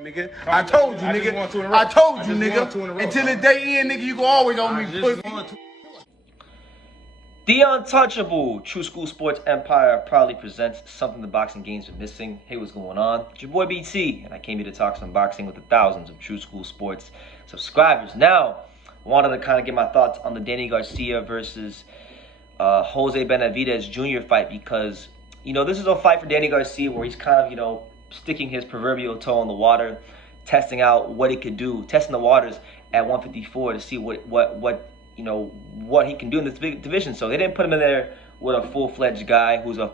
Nigga, I told you, nigga. I told you, nigga. Until the day end, nigga, you can always on me, pussy. The Untouchable True School Sports Empire proudly presents something the boxing games are missing. Hey, what's going on? It's your boy BT, and I came here to talk some boxing with the thousands of True School Sports subscribers. Now, I wanted to kind of get my thoughts on the Danny Garcia versus Jose Benavidez Jr. fight because, you know, this is a fight for Danny Garcia where he's kind of, you know, sticking his proverbial toe in the water, testing out what he could do, testing the waters at 154 to see what he can do in this big division. So they didn't put him in there with a full-fledged guy who's a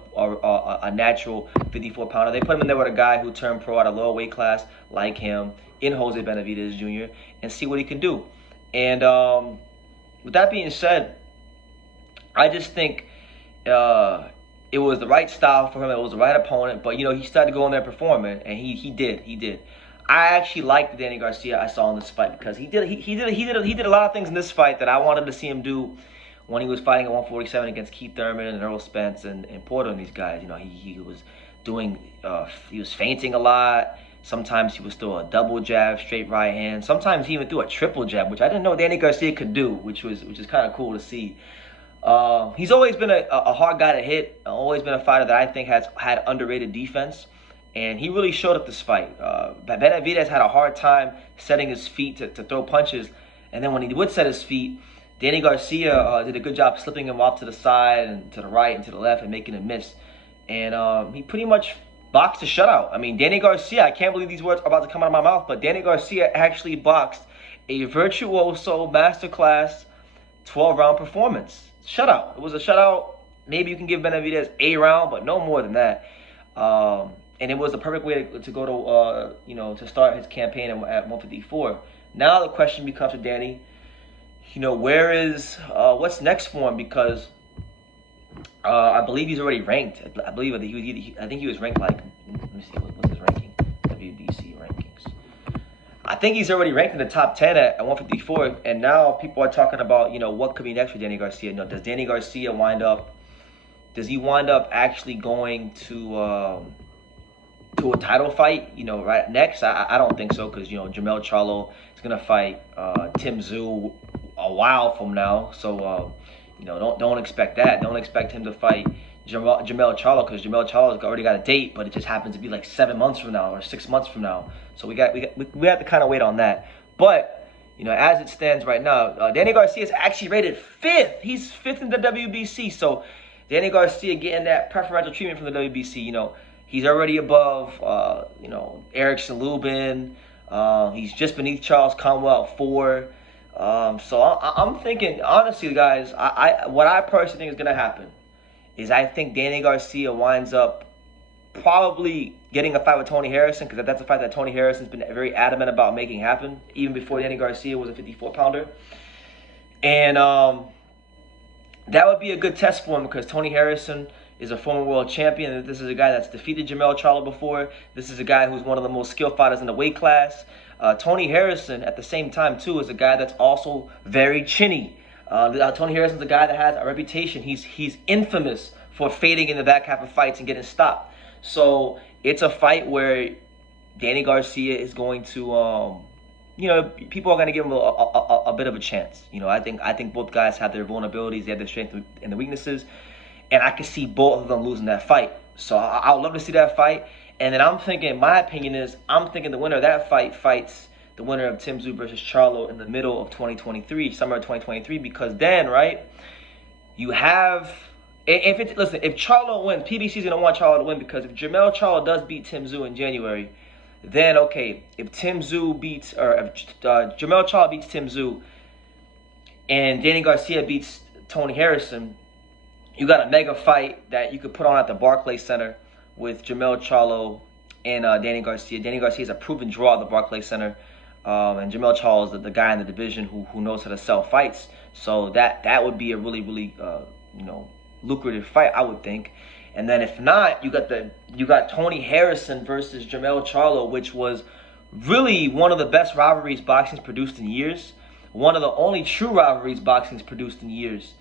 natural 54-pounder. They put him in there with a guy who turned pro at a lower weight class like him in Jose Benavidez Jr. and see what he can do. And with that being said, I just think it was the right style for him. It was the right opponent. But, you know, he started going there performing, and he did. I actually liked the Danny Garcia I saw in this fight because he did a lot of things in this fight that I wanted to see him do when he was fighting at 147 against Keith Thurman and Earl Spence and Porter and these guys. You know, he was doing he was feinting a lot. Sometimes he was throw a double jab, straight right hand. Sometimes he even threw a triple jab, which I didn't know Danny Garcia could do, which is kind of cool to see. He's always been a hard guy to hit. Always been a fighter that I think has had underrated defense. And he really showed up this fight. Benavidez had a hard time setting his feet to throw punches. And then when he would set his feet, Danny Garcia did a good job slipping him off to the side and to the right and to the left and making him miss. And he pretty much boxed a shutout. I mean, Danny Garcia, I can't believe these words are about to come out of my mouth, but Danny Garcia actually boxed a virtuoso masterclass 12-round performance. Shutout. It was a shutout. Maybe you can give Benavidez a round, but no more than that. And it was the perfect way to go to, to start his campaign at 154. Now the question becomes for Danny, you know, what's next for him? Because I believe he's already ranked. I think he was ranked like, let me see, what's his ranking? WBC rankings. I think he's already ranked in the top 10 at 154. And now people are talking about, you know, what could be next for Danny Garcia. You know, does Danny Garcia wind up actually going to a title fight, you know, right next? I don't think so, because, you know, Jermell Charlo is going to fight Tim Tszyu a while from now. So, you know, don't expect that. Don't expect him to fight Jermell Charlo, because Jermell Charlo's already got a date, but it just happens to be like 7 months from now or 6 months from now. So we have to kind of wait on that. But, you know, as it stands right now, Danny Garcia is actually rated 5th. He's 5th in the WBC. So Danny Garcia getting that preferential treatment from the WBC, you know. He's already above, you know, Erickson Lubin. He's just beneath Charles Conwell at 4. So I'm thinking, honestly, guys, what I personally think is going to happen is I think Danny Garcia winds up probably getting a fight with Tony Harrison, because that's a fight that Tony Harrison's been very adamant about making happen, even before Danny Garcia was a 54-pounder. And that would be a good test for him, because Tony Harrison is a former world champion. This is a guy that's defeated Jermell Charlo before. This is a guy who's one of the most skilled fighters in the weight class. Tony Harrison, at the same time, too, is a guy that's also very chinny. Tony Harrison's a guy that has a reputation. He's infamous for fading in the back half of fights and getting stopped. So it's a fight where Danny Garcia is going to, you know, people are going to give him a bit of a chance. You know, I think both guys have their vulnerabilities, they have their strengths and the weaknesses. And I can see both of them losing that fight. So I would love to see that fight. And then I'm thinking the winner of that fight fights the winner of Tim Tszyu versus Charlo in the middle of 2023, summer of 2023. Because then, right, you have, if Charlo wins, PBC's going to want Charlo to win, because if Jermell Charlo does beat Tim Tszyu in January, then, okay, if Jermell Charlo beats Tim Tszyu and Danny Garcia beats Tony Harrison, you got a mega fight that you could put on at the Barclays Center with Jermell Charlo and Danny Garcia. Danny Garcia is a proven draw at the Barclays Center, and Jermell Charlo is the guy in the division who knows how to sell fights. So that would be a really you know, lucrative fight, I would think. And then if not, you got Tony Harrison versus Jermell Charlo, which was really one of the best rivalries boxing's produced in years. One of the only true rivalries boxing's produced in years.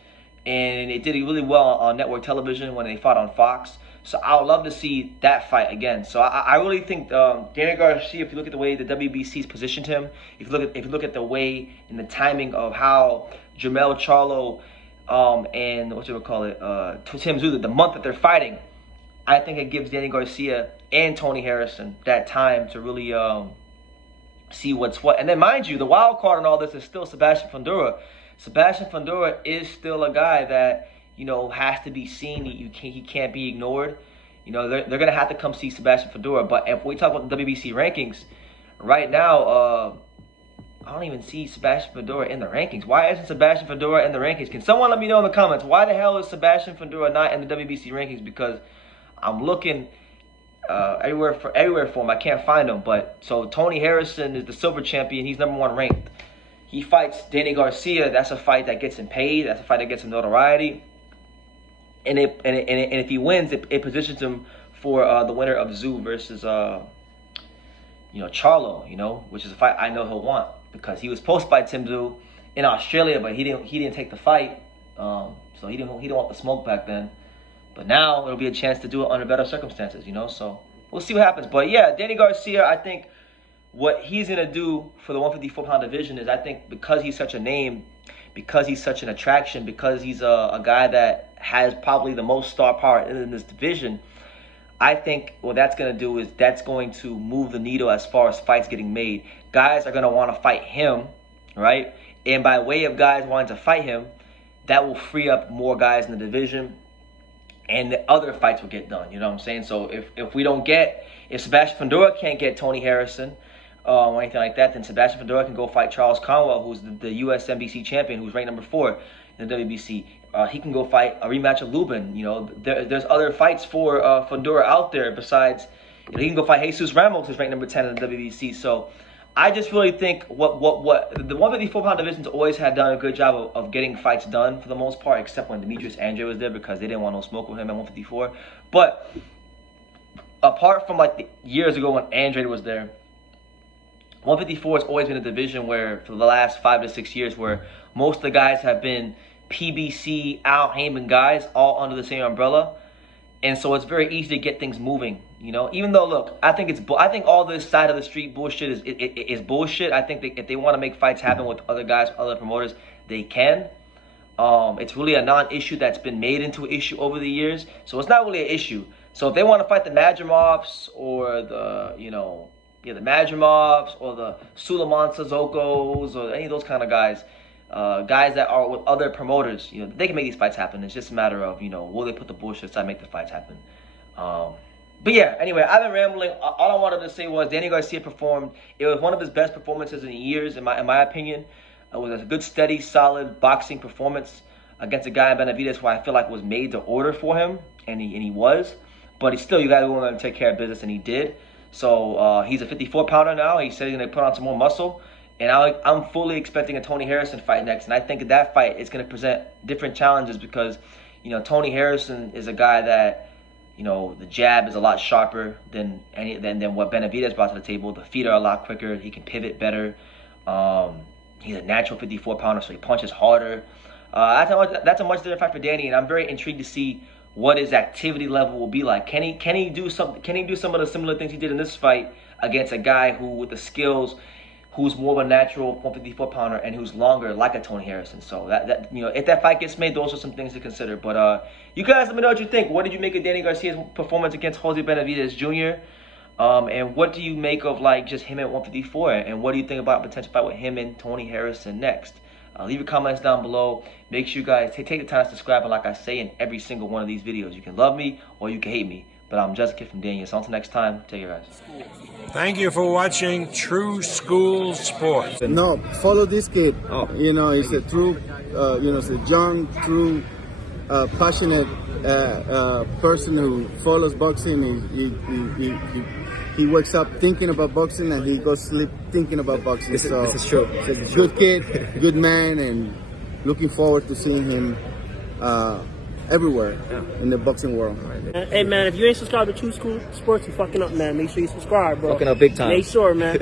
And it did really well on network television when they fought on Fox. So I would love to see that fight again. So I really think Danny Garcia, if you look at the way the WBC's positioned him, if you look at the way and the timing of how Jermell Charlo and Tim Tszyu, the month that they're fighting, I think it gives Danny Garcia and Tony Harrison that time to really see what's what. And then, mind you, the wild card in all this is still Sebastian Fundora. Sebastian Fundora is still a guy that, you know, has to be seen. He can't be ignored. You know, they're going to have to come see Sebastian Fundora. But if we talk about the WBC rankings, right now, I don't even see Sebastian Fundora in the rankings. Why isn't Sebastian Fundora in the rankings? Can someone let me know in the comments, why the hell is Sebastian Fundora not in the WBC rankings? Because I'm looking everywhere for him. I can't find him. But so Tony Harrison is the silver champion. He's #1 ranked. He fights Danny Garcia. That's a fight that gets him paid. That's a fight that gets him notoriety. And if he wins, it positions him for the winner of Tszyu versus Charlo, which is a fight I know he'll want, because he was supposed to fight Tim Tszyu in Australia, but he didn't take the fight, so he didn't want the smoke back then. But now it'll be a chance to do it under better circumstances, So we'll see what happens. But yeah, Danny Garcia, I think what he's gonna do for the 154-pound division is, I think because he's such a name, because he's such an attraction, because he's a guy that has probably the most star power in this division, I think what that's going to do is that's going to move the needle as far as fights getting made. Guys are going to want to fight him, right? And by way of guys wanting to fight him, that will free up more guys in the division, and the other fights will get done. You know what I'm saying? So if Sebastian Fundora can't get Tony Harrison or anything like that, then Sebastian Fundora can go fight Charles Conwell, who's the US NBC champion, who's ranked #4 in the WBC. He can go fight a rematch of Lubin. There's other fights for Fundora out there besides. He can go fight Jesus Ramos, who's ranked #10 in the WBC. So I just really think what the 154-pound division's always had done a good job of getting fights done for the most part, except when Demetrius Andrade was there, because they didn't want no smoke with him at 154. But apart from like the years ago when Andrade was there, 154 has always been a division where, for the last 5 to 6 years, where most of the guys have been PBC, Al Heyman guys, all under the same umbrella, and so it's very easy to get things moving. Even though, look, I think all this side of the street bullshit is bullshit. I think if they want to make fights happen with other guys, other promoters, they can. It's really a non-issue that's been made into an issue over the years, so it's not really an issue. So if they want to fight the Madrimovs or the the Madrimovs or the Suleiman Sissokos or any of those kind of guys, guys that are with other promoters, they can make these fights happen. It's just a matter of, will they put the bullshit aside, make the fights happen. But yeah, anyway, I've been rambling. All I wanted to say was Danny Garcia performed. It was one of his best performances in years, in my opinion. It was a good, steady, solid boxing performance against a guy in Benavidez who I feel like was made to order for him, and he was. But you got to be willing to take care of business, and he did. So he's a 54-pounder now. He said he's going to put on some more muscle. And I'm fully expecting a Tony Harrison fight next. And I think that fight is going to present different challenges because, Tony Harrison is a guy that, the jab is a lot sharper than what Benavidez brought to the table. The feet are a lot quicker. He can pivot better. He's a natural 54-pounder, so he punches harder. That's a much different fight for Danny, and I'm very intrigued to see what his activity level will be like. Can he do some of the similar things he did in this fight against a guy who, with the skills, who's more of a natural 154-pounder and who's longer, like a Tony Harrison? So if that fight gets made, those are some things to consider. But you guys, let me know what you think. What did you make of Danny Garcia's performance against Jose Benavidez Jr? And what do you make of just him at 154? And what do you think about a potential fight with him and Tony Harrison next? Leave your comments down below. Make sure you guys take the time to subscribe. And like I say in every single one of these videos, you can love me or you can hate me. But I'm just a kid from Daniel. So until next time, take care, guys. Thank you for watching True School Sports. No, follow this kid. Oh. He's a true, he's a young, true, passionate person who follows boxing. He wakes up thinking about boxing and he goes to sleep thinking about boxing. This is true. Good kid, good man, and looking forward to seeing him everywhere in the boxing world. Hey man, if you ain't subscribed to True School Sports, you fucking up, man. Make sure you subscribe, bro. Fucking up big time. Make sure, man.